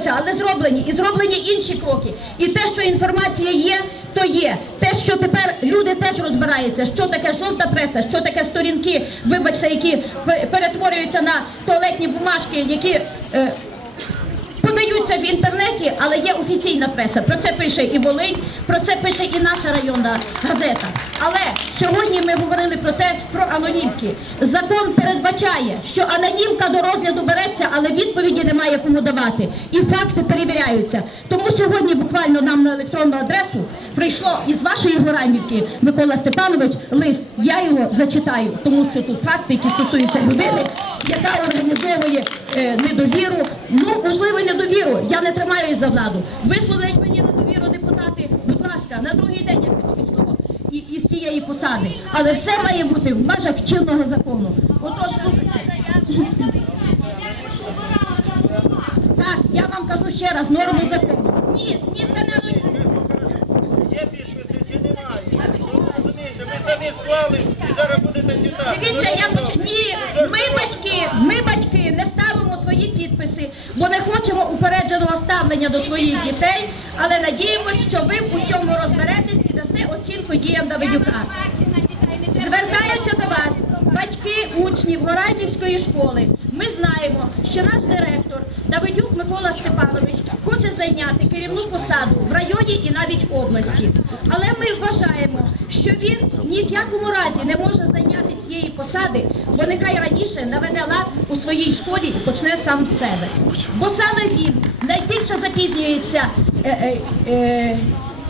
дорозі, але зроблені. І зроблені інші кроки. І те, що інформація є, то є. Те, що тепер люди теж розбираються, що таке жовта преса, що таке сторінки, вибачте, які перетворюються на туалетні бумажки, які. е, Подаються в інтернеті, але є офіційна преса. Про це пише і Волинь, про це пише і наша районна газета. Але сьогодні ми говорили про те, про анонімки. Закон передбачає, що анонімка до розгляду береться, але відповіді немає кому давати. І факти перевіряються. Тому сьогодні буквально нам на електронну адресу прийшло із вашої Горанівки Микола Степанович лист. Я його зачитаю, тому що тут факти, які стосуються людини, яка організовує е, недовіру. Ну, можливо, недовіру. Я не тримаюсь за владу. Висловлять мені недовіру депутати, будь ласка, на другий день я піду того і, і з тієї посади. Але все має бути в межах чинного закону. Отож, слухайте. Так, я вам кажу ще раз норму закону. Ні, ні, це не Є підписи чи немає? Ви розумієте, ви самі склали і зараз будете читати. Дивіться, я ну, Ні, ми батьки, ми батьки упередженого ставлення до своїх дітей, але надіємося, що ви у цьому розберетесь і дасте оцінку діям Давидюка. Звертаються до вас батьки учнів Горанівської школи. Ми знаємо, що наш директор Давидюк Микола Степанович хоче зайняти керівну посаду в районі і навіть області. Але ми вважаємо, що він ні в якому разі не може зайняти цієї посади, бо нехай раніше наведе лад у своїй школі і почне сам з себе. Бо саме він найбільше запізнюється. Е, е, е,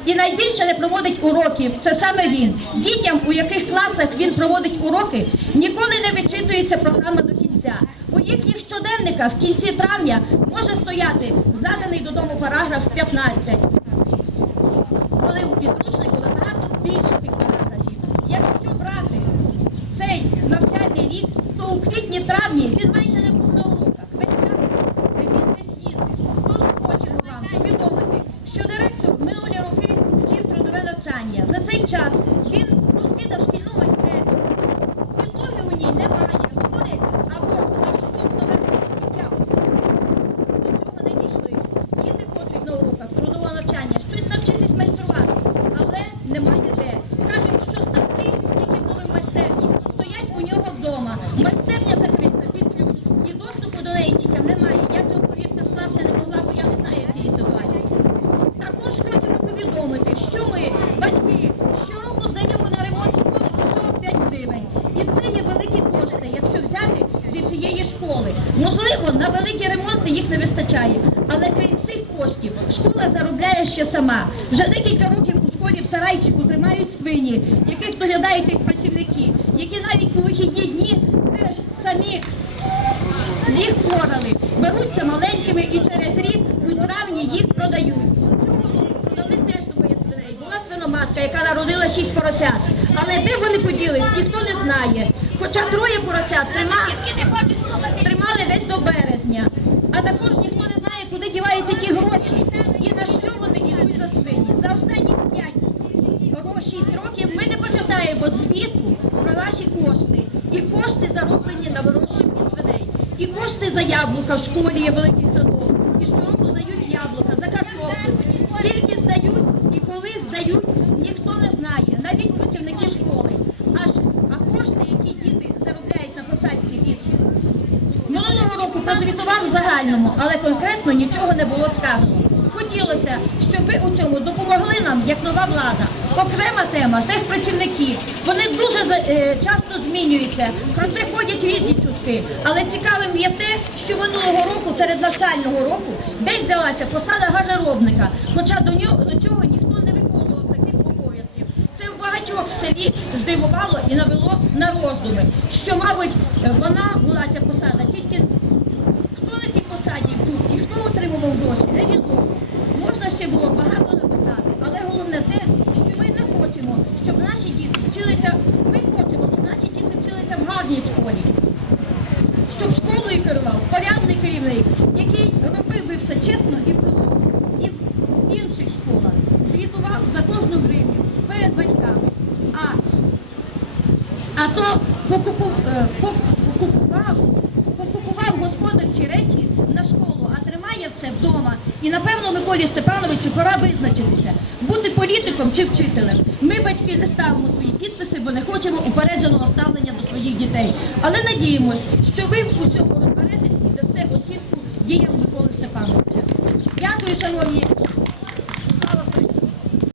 і найбільше не проводить уроків. Це саме він. Дітям, у яких класах він проводить уроки, ніколи не відчитується програма до кінця. У їхніх щоденниках в кінці травня може стояти заданий додому параграф 15. Коли у підручнику набагато більше тих параграфів. Якщо брати цей навчальний рік, то у квітні-травні він майже не був на уроках. Весь час він десь їздив. Тож хочемо вам повідомити, що директор минулі роки вчив трудове навчання. За цей час він розкидав шкільну майстерню. Підлоги у ній немає. Говорить, або щук навести життя. До цього не дійшли. Діти хочуть на уроках трудового навчання щось навчитись майструвати, але немає де. Кажуть, що ставки, які були в майстерні, нього вдома. Майстерня закрита під ключ, і доступу до неї дітям немає. Я цього повірте скласти не могла, бо я не знаю цієї ситуації. Також хочемо повідомити, що ми, батьки, щороку здаємо на ремонт школи по 45 гривень. І це є великі кошти, якщо взяти зі всієї школи. Можливо, на великі ремонти їх не вистачає. Але крім цих коштів, школа заробляє ще сама. Вже декілька років школі в сарайчику тримають свині, яких доглядають їх працівники, які навіть у вихідні дні теж самі їх порали, беруться маленькими і через рік у травні їх продають. Продали теж двоє свиней. Була свиноматка, яка народила шість поросят. Але де вони поділись, ніхто не знає. Хоча троє поросят тримали десь до березня. А також ніхто не знає, куди діваються ті гроші і на що вони йдуть за свині. За останні п'ять або 6 років ми не звітку про наші кошти. І кошти зароблені на вирощування свиней. І кошти за яблука в школі є великий садок. І щороку здають яблука за картоплю. Скільки здають і коли здають, ніхто не знає, навіть працівники школи. Аж а кошти, які діти заробляють на посадці від Минулого року прозвітував в загальному, але конкретно нічого не було сказано. Хотілося, щоб ви у цьому допомогли нам, як нова влада. Окрема тема техпрацівники. Вони дуже е, часто змінюються. Про це ходять різні чутки. Але цікавим є те, що минулого року, серед навчального року, десь взялася посада гардеробника. Хоча до нього до цього ніхто не виконував таких обов'язків. Це в багатьох в селі здивувало і навело на роздуми, що, мабуть, е, вона була ця посада тільки хто на цій посаді був і хто отримував гроші, невідомо. Можна ще було багато написати, але головне те, що ми не хочемо, щоб наші діти вчилися. Ми хочемо, щоб наші діти вчилися в гарній школі, щоб школою керував порядний керівник, який робив би все чесно і прозоро. І в інших школах звітував за кожну гривню перед батьками. А а то е, покупував, покупував господарчі речі на школу, а тримає в все вдома. І напевно Миколі Степановичу пора визначитися, бути політиком чи вчителем. Ми, батьки, не ставимо свої підписи, бо не хочемо упередженого ставлення до своїх дітей. Але надіємось, що ви в усьому розберетесь і дасте оцінку діям Миколи Степановича. Дякую, шановні